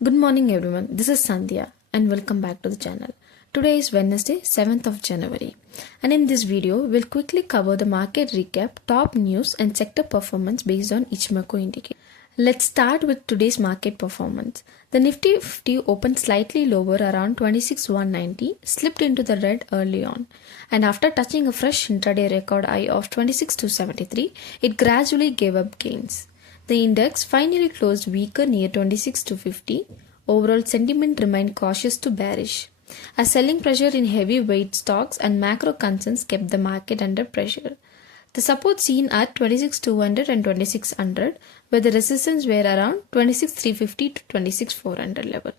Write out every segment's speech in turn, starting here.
Good morning everyone, this is Sandhya and welcome back to the channel. Today is Wednesday 7th of January and in this video we'll quickly cover the market recap, top news and sector performance based on each macro indicator. Let's start with today's market performance. The Nifty 50 opened slightly lower around 26,190, slipped into the red early on and after touching a fresh intraday record high of 26,273, it gradually gave up gains. The index finally closed weaker near 26,250. Overall sentiment remained cautious to bearish, as selling pressure in heavyweight stocks and macro concerns kept the market under pressure. The support seen at 26,200 and 26,100, where the resistance were around 26,350 to 26,400 level.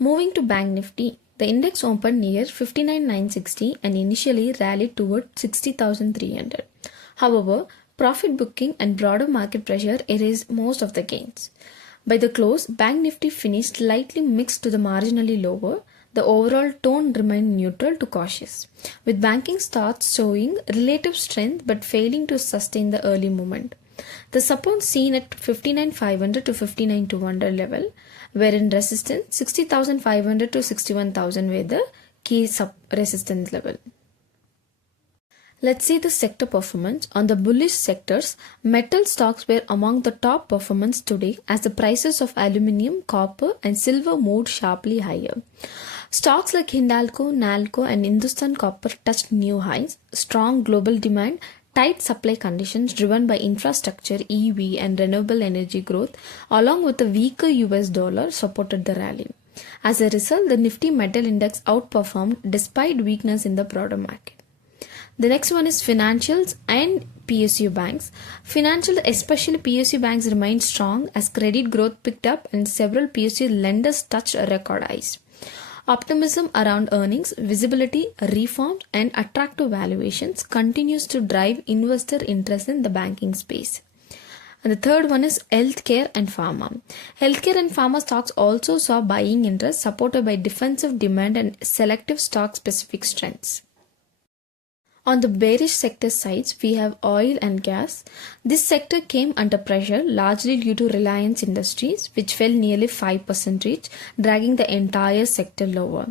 Moving to Bank Nifty, the index opened near 59,960 and initially rallied toward 60,300. However, profit booking and broader market pressure erased most of the gains. By the close, Bank Nifty finished slightly mixed to the marginally lower. The overall tone remained neutral to cautious, with banking stocks showing relative strength but failing to sustain the early movement. The support seen at 59,500 to 59,200 level, wherein resistance 60,500 to 61,000 were the key resistance level. Let's see the sector performance. On the bullish sectors, metal stocks were among the top performance today as the prices of aluminium, copper and silver moved sharply higher. Stocks like Hindalco, Nalco and Hindustan Copper touched new highs. Strong global demand, tight supply conditions driven by infrastructure, EV and renewable energy growth along with a weaker US dollar supported the rally. As a result, the Nifty Metal Index outperformed despite weakness in the broader market. The next one is financials and PSU banks. Financial, especially PSU banks, remained strong as credit growth picked up and several PSU lenders touched record highs. Optimism around earnings, visibility, reforms and attractive valuations continues to drive investor interest in the banking space. And the third one is healthcare and pharma. Healthcare and pharma stocks also saw buying interest supported by defensive demand and selective stock-specific strengths. On the bearish sector sides, we have oil and gas. This sector came under pressure largely due to Reliance Industries, which fell nearly 5%, dragging the entire sector lower.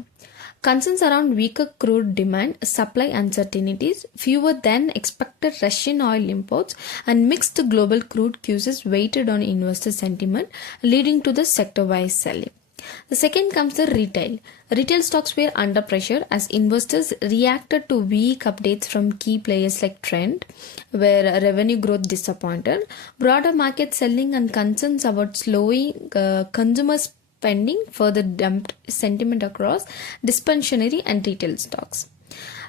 Concerns around weaker crude demand, supply uncertainties, fewer than expected Russian oil imports, and mixed global crude cues weighted on investor sentiment, leading to the sector-wide selling. The second comes the retail. Retail stocks were under pressure as investors reacted to weak updates from key players like Trend, where revenue growth disappointed. Broader market selling and concerns about slowing consumer spending further dumped sentiment across discretionary and retail stocks.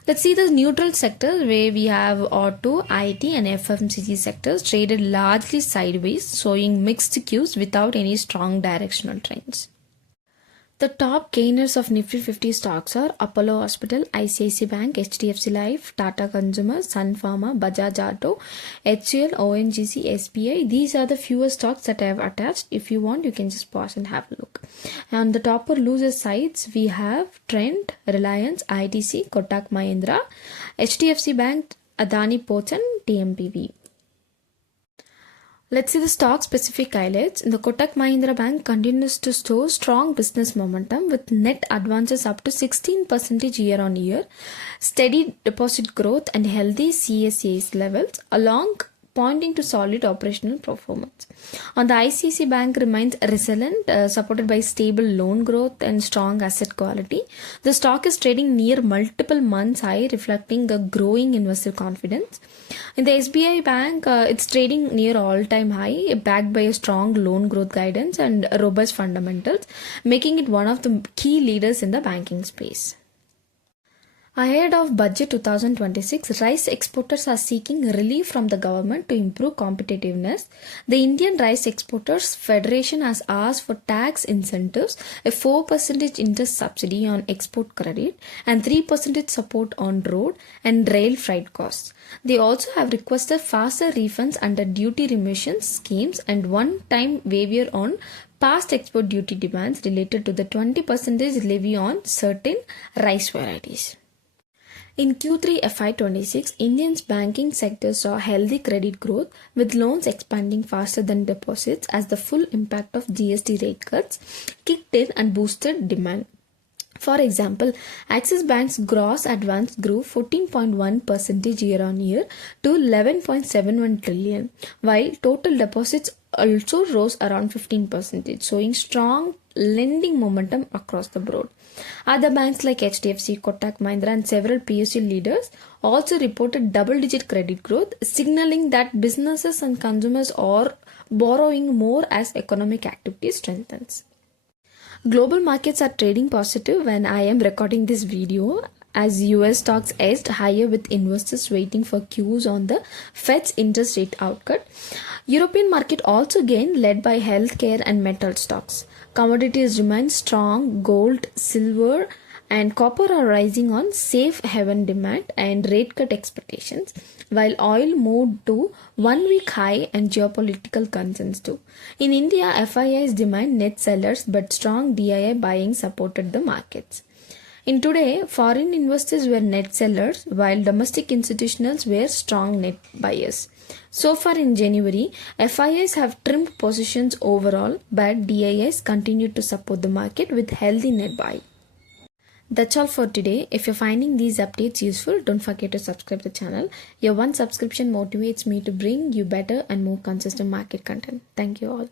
Let's see the neutral sectors where we have auto, IT and FMCG sectors traded largely sideways, showing mixed cues without any strong directional trends. The top gainers of Nifty 50 stocks are Apollo Hospital, ICICI Bank, HDFC Life, Tata Consumer, Sun Pharma, Bajaj Auto, HCL, ONGC, SBI. These are the fewer stocks that I have attached. If you want, you can just pause and have a look. On the top or loser sides, we have Trent, Reliance, ITC, Kotak Mahindra, HDFC Bank, Adani Ports and TMPV. Let's see the stock specific highlights. The Kotak Mahindra Bank continues to show strong business momentum with net advances up to 16% year on year, steady deposit growth and healthy CACS levels along pointing to solid operational performance. On the ICICI Bank remains resilient, supported by stable loan growth and strong asset quality. The stock is trading near multiple months high, reflecting a growing investor confidence. In the SBI Bank, it's trading near all-time high, backed by a strong loan growth guidance and robust fundamentals, making it one of the key leaders in the banking space. Ahead of Budget 2026, rice exporters are seeking relief from the government to improve competitiveness. The Indian Rice Exporters Federation has asked for tax incentives, a 4% interest subsidy on export credit, and 3% support on road and rail freight costs. They also have requested faster refunds under duty remission schemes and one-time waiver on past export duty demands related to the 20% levy on certain rice varieties. In Q3 FY26, India's banking sector saw healthy credit growth with loans expanding faster than deposits as the full impact of GST rate cuts kicked in and boosted demand. For example, Axis Bank's gross advance grew 14.1% year on year to 11.71 trillion, while total deposits also rose around 15%, showing strong lending momentum across the board. Other banks like HDFC, Kotak Mahindra, and several PSU leaders also reported double-digit credit growth, signaling that businesses and consumers are borrowing more as economic activity strengthens. Global markets are trading positive when I am recording this video, as US stocks edged higher with investors waiting for cues on the Fed's interest rate outcut. European market also gained, led by healthcare and metal stocks. Commodities remain strong. Gold, silver, and copper are rising on safe haven demand and rate cut expectations, while oil moved to 1 week high and geopolitical concerns too. In India, FIIs demand net sellers, but strong DII buying supported the markets. In today, foreign investors were net sellers, while domestic institutionals were strong net buyers. So far in January, FIIs have trimmed positions overall, but DIIs continue to support the market with healthy net buy. That's all for today. If you're finding these updates useful, don't forget to subscribe to the channel. Your one subscription motivates me to bring you better and more consistent market content. Thank you all.